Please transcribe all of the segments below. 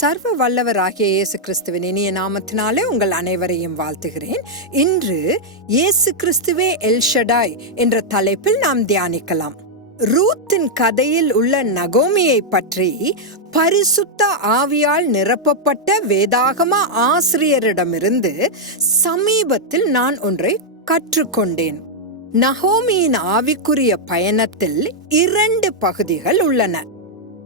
சர்வ வல்லவராகிய இயேசு கிறிஸ்துவின் இனிய நாமத்தினாலே உங்கள் அனைவரையும் வாழ்த்துகிறேன். இன்று இயேசு கிறிஸ்துவே எல்ஷடாய் என்ற தலைப்பில் நாம் தியானிக்கலாம். ரூத்தின் கதையில் உள்ள நகோமியை பற்றி பரிசுத்த ஆவியால் நிரப்பப்பட்ட வேதாகம ஆசிரியரிடமிருந்து சமீபத்தில் நான் ஒன்றை கற்றுக்கொண்டேன். நகோமியின் ஆவிக்குரிய பயணத்தில் இரண்டு பகுதிகள் உள்ளன.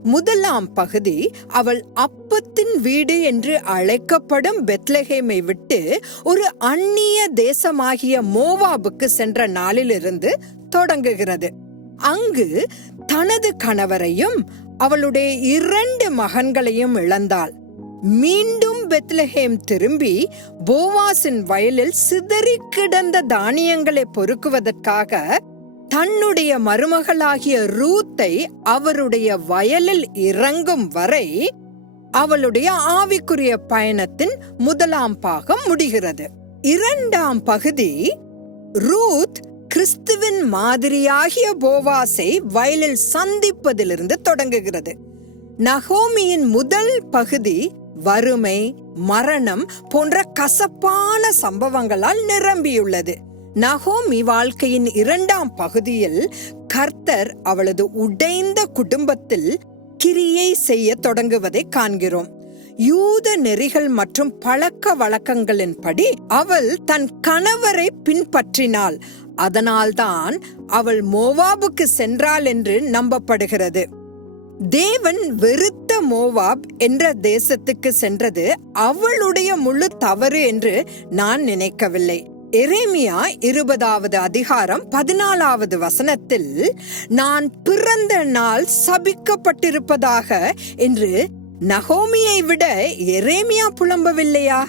முதலாம் பகுதி அவள் அப்பத்தின் வீடு என்று அழைக்கப்படும் பெத்லஹேமை விட்டு ஒரு அந்நிய தேசமாகிய மோவாபுக்கு சென்ற நாளிலிருந்து தொடங்குகிறது. அங்கு தனது கணவரையும் அவளுடைய இரண்டு மகன்களையும் இழந்தாள். மீண்டும் பெத்லஹேம் திரும்பி போவாசின் வயலில் சிதறி கிடந்த தானியங்களை பொறுக்குவதற்காக தன்னுடைய மருமகளாகிய ரூத்தை அவருடைய வயலில் இறங்கும் வரை அவளுடைய ஆவிக்குரிய பயணத்தின் முதலாம் பாகம் முடிகிறது. இரண்டாம் பகுதி ரூத் கிறிஸ்துவின் மாதிரியாகிய போவாசை வயலில் சந்திப்பதிலிருந்து தொடங்குகிறது. நகோமியின் முதல் பகுதி வறுமை மரணம் போன்ற கசப்பான சம்பவங்களால் நிரம்பியுள்ளது. நகோமி வாழ்க்கையின் இரண்டாம் பகுதியில் கர்த்தர் அவளது உடைந்த குடும்பத்தில் கிரியை செய்ய தொடங்குவதை காண்கிறோம். யூத நெறிகள் மற்றும் பழக்க வழக்கங்களின்படி அவள் தன் கணவரை பின்பற்றினாள். அதனால்தான் அவள் மோவாபுக்கு சென்றாள் என்று நம்பப்படுகிறது. தேவன் வெறுத்த மோவாப் என்ற தேசத்துக்கு சென்றது அவளுடைய முழு தவறு என்று நான் நினைக்கவில்லை. எரேமியா இருபதாவது அதிகாரம் பதினாலாவது வசனத்தில் நான் பிறந்த நாள் சபிக்கப்பட்டிருப்பதாக என்று நகோமியை விட எரேமியா புலம்பவில்லையா?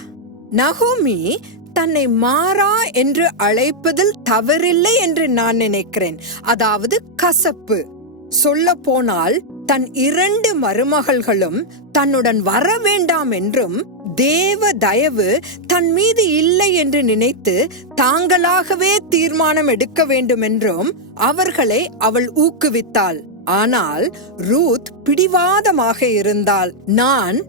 நகோமி தன்னை மாறா என்று அழைப்பதில் தவறில்லை என்று நான் நினைக்கிறேன். அதாவது கசப்பு. சொல்ல போனால் தன் இரண்டு மருமகள்களும் தன்னுடன் வர வேண்டாம் என்றும் தேவ தயவு தன் மீது இல்லை என்று நினைத்து தாங்களாகவே தீர்மானம் எடுக்க வேண்டும் என்றும் அவர்களை அவள் ஊக்குவித்தாள். ஆனால் ரூத் பிடிவாதமாக இருந்தாள். நான்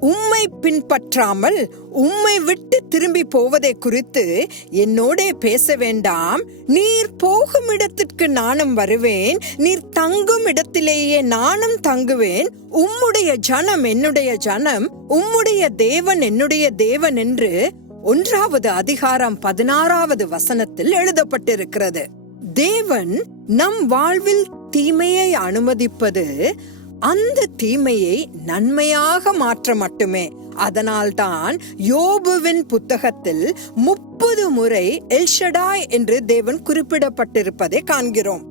உம்மை பின்பற்றாமல் உம்மை விட்டு திரும்பி போவதை குறித்து என்னோட பேச வேண்டாம். நீர் போகும் இடத்திற்கு நானும் வருவேன். நீர் தங்கும் இடத்திலேயே நானும் தங்குவேன். உம்முடைய ஜனம் என்னுடைய ஜனம் உம்முடைய தேவன் என்னுடைய தேவன் என்று ஒன்றாவது அதிகாரம் பதினாறாவது வசனத்தில் எழுதப்பட்டிருக்கிறது. தேவன் நம் வாழ்வில் தீமையை அனுமதிப்பது அந்த தீமையை நன்மையாக மாற்ற மட்டுமே. அதனால்தான் யோபுவின் புத்தகத்தில் முப்பது முறை எல்ஷடாய் என்று தேவன் குறிப்பிடப்பட்டிருப்பதை காண்கிறோம்.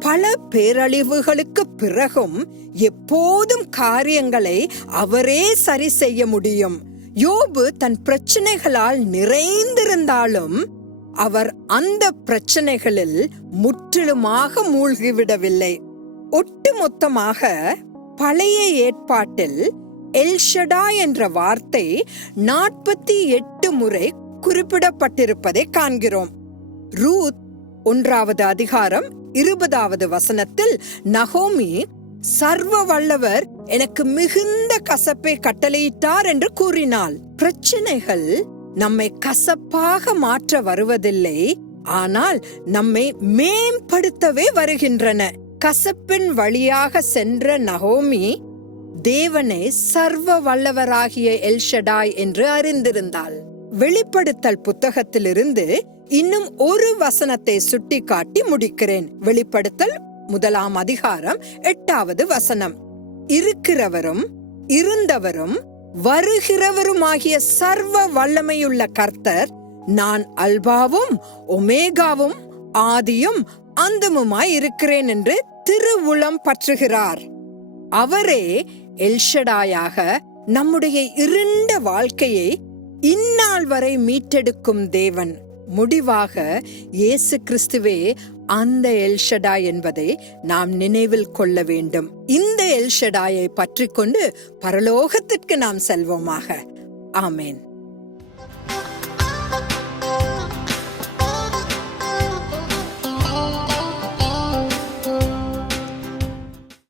பல பேரழிவுகளுக்கு பிறகும் எப்போதும் காரியங்களை அவரே சரி செய்ய முடியும். யோபு தன் பிரச்சனைகளால் நிறைந்திருந்தாலும் அவர் அந்த பிரச்சனைகளில் முற்றிலுமாக மூழ்கிவிடவில்லை. ஒட்டுமொத்தமாக பழைய ஏற்பாட்டில் எல்ஷடா என்ற வார்த்தை நாற்பத்தி எட்டு முறை குறிப்பிடப்பட்டிருப்பதை காண்கிறோம். ரூத் ஒன்றாவது அதிகாரம் இருபதாவது வசனத்தில் நகோமி சர்வ வல்லவர் எனக்கு மிகுந்த கசப்பை கட்டளையிட்டார் என்று கூறினாள். பிரச்சனைகள் நம்மை கசப்பாக மாற்ற வருவதில்லை ஆனால் நம்மை மேம்படுத்தவே வருகின்றன. கசப்பின் வழியாக சென்ற நகோமி தேவனை சர்வ வல்லவராகிய எல்ஷடாய் என்று அறிந்திருந்தாள். வெளிப்படுத்தல் புத்தகத்திலிருந்து இன்னும் ஒரு வசனத்தை சுட்டிக்காட்டி முடிக்கிறேன். வெளிப்படுத்தல் முதலாம் அதிகாரம் எட்டாவது வசனம். இருக்கிறவரும் இருந்தவரும் வருகிறவருமாகிய சர்வ வல்லமையுள்ள கர்த்தர் நான் அல்பாவும் ஒமேகாவும் ஆதியும் அந்தமுமாய் இருக்கிறேன் என்று திருவுளம் பற்றுகிறார். அவரே எல்ஷடாயாக நம்முடைய இருண்ட வாழ்க்கையை இந்நாள் வரை மீட்டெடுக்கும் தேவன். முடிவாக இயேசு கிறிஸ்துவே அந்த எல்ஷடா என்பதை நாம் நினைவில் கொள்ள வேண்டும். இந்த எல்ஷடாயை பற்றி கொண்டு பரலோகத்திற்கு நாம் செல்வோமாக. ஆமேன்.